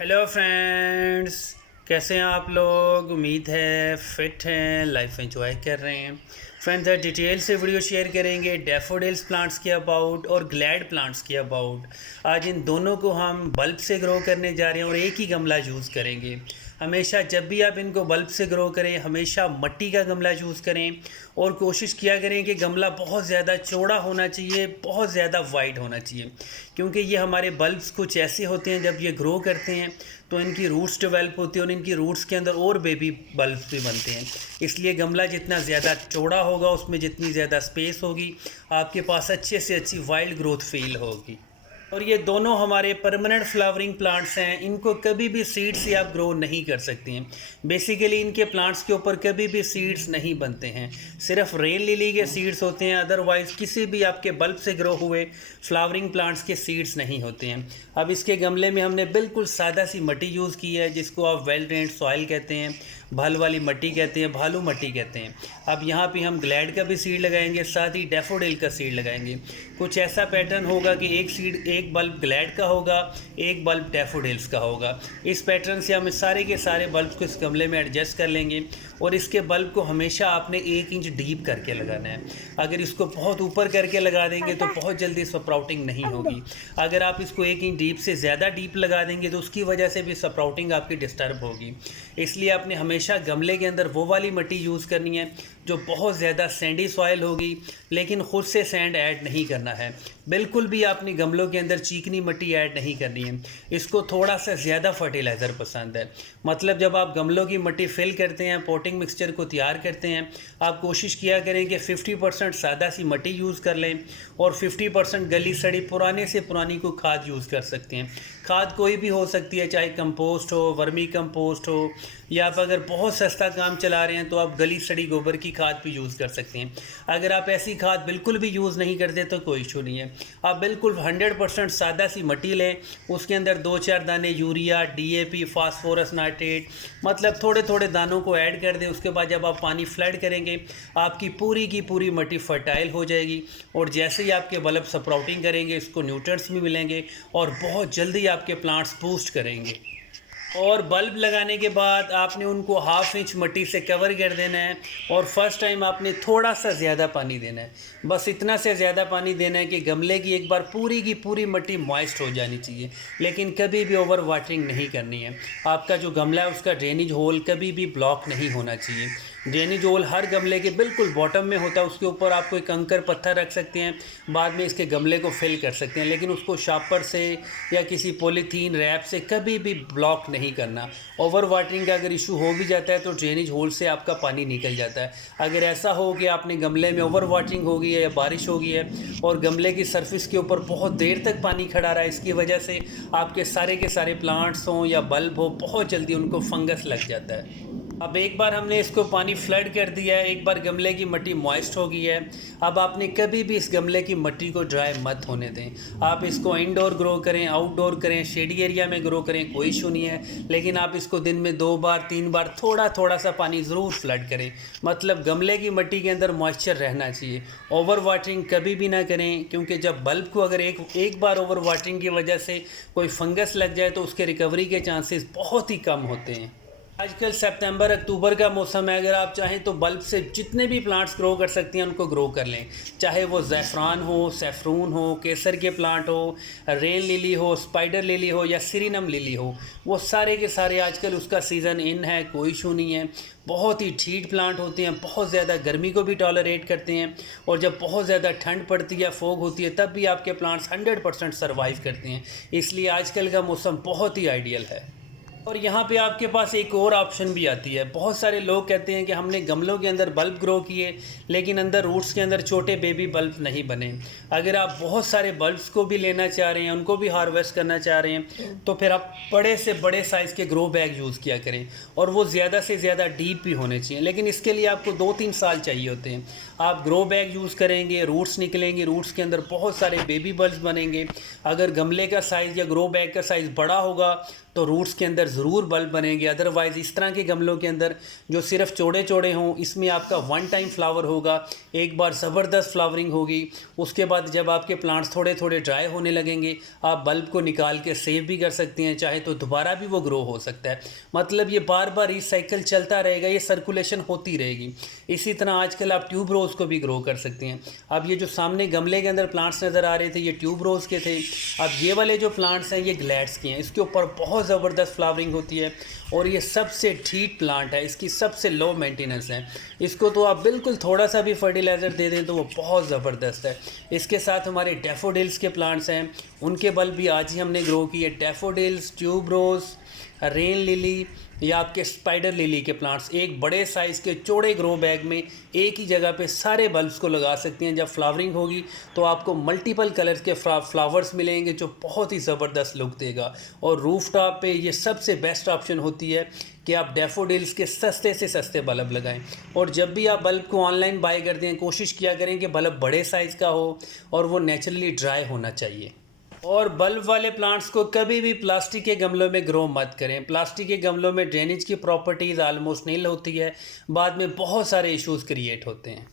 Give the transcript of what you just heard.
Hello friends, कैसे हैं आप लोग। उम्मीद है फिट हैं, लाइफ एंजॉय कर रहे हैं। फ्रेंड्स, डिटेल से वीडियो शेयर करेंगे डैफोडिल्स प्लांट्स के अबाउट और ग्लैड प्लांट्स के अबाउट। आज इन दोनों को हम बल्ब से ग्रो करने जा रहे हैं और एक ही गमला यूज़ करेंगे। हमेशा जब भी आप इनको बल्ब से ग्रो करें, हमेशा मिट्टी का गमला यूज़ करें और कोशिश किया करें कि गमला बहुत ज़्यादा चौड़ा होना चाहिए, बहुत ज़्यादा वाइड होना चाहिए, क्योंकि ये हमारे बल्ब्स कुछ ऐसे होते हैं जब ये ग्रो करते हैं तो इनकी रूट्स डेवलप होती हैं और इनकी रूट्स के अंदर और बेबी बल्ब्स भी बनते हैं। इसलिए गमला जितना ज़्यादा चौड़ा होगा, उसमें जितनी ज़्यादा स्पेस होगी, आपके पास अच्छे से अच्छी वाइल्ड ग्रोथ फील होगी। और ये दोनों हमारे परमानेंट फ्लावरिंग प्लांट्स हैं। इनको कभी भी सीड से आप ग्रो नहीं कर सकते हैं। बेसिकली इनके प्लांट्स के ऊपर कभी भी सीड्स नहीं बनते हैं, सिर्फ रेन लिली के सीड्स होते हैं। अदरवाइज़ किसी भी आपके बल्ब से ग्रो हुए फ्लावरिंग प्लांट्स के सीड्स नहीं होते हैं। अब इसके गमले में हमने बिल्कुल सादा सी मिट्टी यूज़ की है, जिसको आप वेल ड्रेन्ड सॉइल कहते हैं, भल वाली मिट्टी कहते हैं, भालू मिट्टी कहते हैं। अब यहाँ पे हम ग्लैड का भी सीड लगाएंगे, साथ ही डैफोडिल का सीड लगाएंगे। कुछ ऐसा पैटर्न होगा कि एक बल्ब ग्लैड का होगा, एक बल्ब डैफोडिल्स का होगा। इस पैटर्न से हम सारे के सारे बल्ब को इस गमले में एडजस्ट कर लेंगे। और इसके बल्ब को हमेशा आपने 1 इंच डीप करके लगाना है। अगर इसको बहुत ऊपर करके लगा देंगे तो बहुत जल्दी स्प्राउटिंग नहीं होगी। अगर आप इसको 1 इंच डीप से ज़्यादा डीप लगा देंगे तो उसकी वजह से भी स्प्राउटिंग आपकी डिस्टर्ब होगी। इसलिए आपने हमेशा गमले के अंदर वो वाली मिट्टी यूज़ करनी है जो बहुत ज़्यादा सैंडी सॉइल होगी, लेकिन ख़ुद से सैंड ऐड नहीं करना है। बिल्कुल भी आपने गमलों के अंदर चीकनी मिट्टी ऐड नहीं करनी है। इसको थोड़ा सा ज़्यादा फर्टिलाइज़र पसंद है। मतलब जब आप गमलों की मिट्टी फिल करते हैं, पोटिंग मिक्सचर को तैयार करते हैं, आप कोशिश किया करें कि 50% सादा सी मिट्टी यूज़ कर लें और 50% गली सड़ी पुराने से पुरानी को खाद यूज़ कर सकते हैं। खाद कोई भी हो सकती है, चाहे कंपोस्ट हो, वर्मी कंपोस्ट हो, या आप अगर बहुत सस्ता काम चला रहे हैं तो आप गली सड़ी गोबर की खाद भी यूज़ कर सकते हैं। अगर आप ऐसी खाद बिल्कुल भी यूज़ नहीं करते तो कोई इशू नहीं है। आप बिल्कुल 100% सादा सी मिट्टी लें, उसके अंदर 2-4 दाने यूरिया, DAP, फास्फोरस नाइट्रेट, मतलब थोड़े थोड़े दानों को ऐड कर दें। उसके बाद जब आप पानी फ्लड करेंगे, आपकी पूरी की पूरी मिट्टी फर्टाइल हो जाएगी और जैसे ही आपके बल्ब स्प्राउटिंग करेंगे, इसको न्यूट्रिएंट्स भी मिलेंगे और बहुत जल्दी आपके प्लांट्स बूस्ट करेंगे। और बल्ब लगाने के बाद आपने उनको 1/2 इंच मिट्टी से कवर कर देना है और फर्स्ट टाइम आपने थोड़ा सा ज़्यादा पानी देना है। बस इतना से ज़्यादा पानी देना है कि गमले की एक बार पूरी की पूरी मिट्टी मॉइस्ट हो जानी चाहिए, लेकिन कभी भी ओवर वाटरिंग नहीं करनी है। आपका जो गमला है उसका ड्रेनेज होल कभी भी ब्लॉक नहीं होना चाहिए। ड्रेनेज होल हर गमले के बिल्कुल बॉटम में होता है, उसके ऊपर आप कोई कंकर पत्थर रख सकते हैं, बाद में इसके गमले को फिल कर सकते हैं, लेकिन उसको शापर से या किसी पॉलीथीन रैप से कभी भी ब्लॉक नहीं करना। ओवर वाटरिंग का अगर इशू हो भी जाता है तो ड्रेनेज होल से आपका पानी निकल जाता है। अगर ऐसा हो कि आपने गमले में ओवर वाटरिंग हो गई है या बारिश हो गई है और गमले की सरफेस के ऊपर बहुत देर तक पानी खड़ा रहा है, इसकी वजह से आपके सारे के सारे प्लांट्स हों या बल्ब हो, बहुत जल्दी उनको फंगस लग जाता है। अब एक बार हमने इसको पानी फ्लड कर दिया है, एक बार गमले की मिट्टी मॉइस्ट हो गई है। अब आपने कभी भी इस गमले की मिट्टी को ड्राई मत होने दें। आप इसको इंडोर ग्रो करें, आउटडोर करें, शेडी एरिया में ग्रो करें, कोई इशू नहीं है, लेकिन आप इसको दिन में 2 बार 3 बार थोड़ा थोड़ा सा पानी ज़रूर फ्लड करें। मतलब गमले की मिट्टी के अंदर मॉइस्चर रहना चाहिए। ओवर वाटरिंग कभी भी ना करें, क्योंकि जब बल्ब को अगर एक बार ओवर वाटरिंग की वजह से कोई फंगस लग जाए तो उसके रिकवरी के चांसेस बहुत ही कम होते हैं। आजकल सितंबर अक्टूबर का मौसम है, अगर आप चाहें तो बल्ब से जितने भी प्लांट्स ग्रो कर सकती हैं उनको ग्रो कर लें, चाहे वो ज़ैफ़रान हो, सैफ़रून हो, केसर के प्लांट हो, रेन लिली हो, स्पाइडर लिली हो या सिरिनम लिली हो, वो सारे के सारे आजकल उसका सीज़न इन है, कोई इशू नहीं है। बहुत ही ठीक प्लांट होते हैं, बहुत ज़्यादा गर्मी को भी टॉलरेट करते हैं और जब बहुत ज़्यादा ठंड पड़ती है, फोग होती है, तब भी आपके प्लांट्स 100% सर्वाइव करते हैं। इसलिए आजकल का मौसम बहुत ही आइडियल है। और यहाँ पे आपके पास एक और ऑप्शन भी आती है। बहुत सारे लोग कहते हैं कि हमने गमलों के अंदर बल्ब ग्रो किए, लेकिन अंदर रूट्स के अंदर छोटे बेबी बल्ब नहीं बने। अगर आप बहुत सारे बल्ब्स को भी लेना चाह रहे हैं, उनको भी हार्वेस्ट करना चाह रहे हैं, तो फिर आप बड़े से बड़े साइज़ के ग्रो बैग यूज़ किया करें और वो ज़्यादा से ज़्यादा डीप भी होने चाहिए। लेकिन इसके लिए आपको 2-3 साल चाहिए होते हैं। आप ग्रो बैग यूज़ करेंगे, रूट्स निकलेंगे, रूट्स के अंदर बहुत सारे बेबी बल्ब्स बनेंगे। अगर गमले का साइज़ या ग्रो बैग का साइज़ बड़ा होगा तो रूट्स के अंदर ज़रूर बल्ब बनेंगे। अदरवाइज़ इस तरह के गमलों के अंदर जो सिर्फ चौड़े चौड़े हों, इसमें आपका वन टाइम फ्लावर होगा, एक बार ज़बरदस्त फ्लावरिंग होगी। उसके बाद जब आपके प्लांट्स थोड़े थोड़े ड्राई होने लगेंगे, आप बल्ब को निकाल के सेव भी कर सकते हैं, चाहे तो दोबारा भी वो ग्रो हो सकता है। मतलब ये बार बार रिसाइकिल चलता रहेगा, ये सर्कुलेशन होती रहेगी। इसी तरह आजकल आप ट्यूब रोज़ को भी ग्रो कर सकते हैं। अब ये जो सामने गमले के अंदर प्लांट्स नज़र आ रहे थे, ये ट्यूब रोज़ के थे। अब ये वाले जो प्लांट्स हैं ये ग्लैड्स के हैं। इसके ऊपर बहुत ज़बरदस्त फ्लावरिंग होती है और ये सबसे ठीक प्लांट है, इसकी सबसे लो मेंटेनेंस है। इसको तो आप बिल्कुल थोड़ा सा भी फर्टिलाइज़र दे दें तो वो बहुत ज़बरदस्त है। इसके साथ हमारे डैफोडिल्स के प्लांट्स हैं, उनके बल्ब भी आज ही हमने ग्रो किए। डैफोडिल्स, ट्यूब रोज़, रेन लिली या आपके स्पाइडर लिली के प्लांट्स एक बड़े साइज़ के चौड़े ग्रो बैग में एक ही जगह पे सारे बल्ब्स को लगा सकते हैं। जब फ्लावरिंग होगी तो आपको मल्टीपल कलर्स के फ्लावर्स मिलेंगे जो बहुत ही ज़बरदस्त लुक देगा। और रूफ टॉप पे ये सबसे बेस्ट ऑप्शन होती है कि आप डैफोडिल्स के सस्ते से सस्ते बल्ब लगाएं। और जब भी आप बल्ब को ऑनलाइन बाय करते हैं, कोशिश किया करें कि बल्ब बड़े साइज़ का हो और वो नेचुरली ड्राई होना चाहिए। और बल्ब वाले प्लांट्स को कभी भी प्लास्टिक के गमलों में ग्रो मत करें। प्लास्टिक के गमलों में ड्रेनेज की प्रॉपर्टीज़ आलमोस्ट नील होती है, बाद में बहुत सारे इश्यूज़ क्रिएट होते हैं।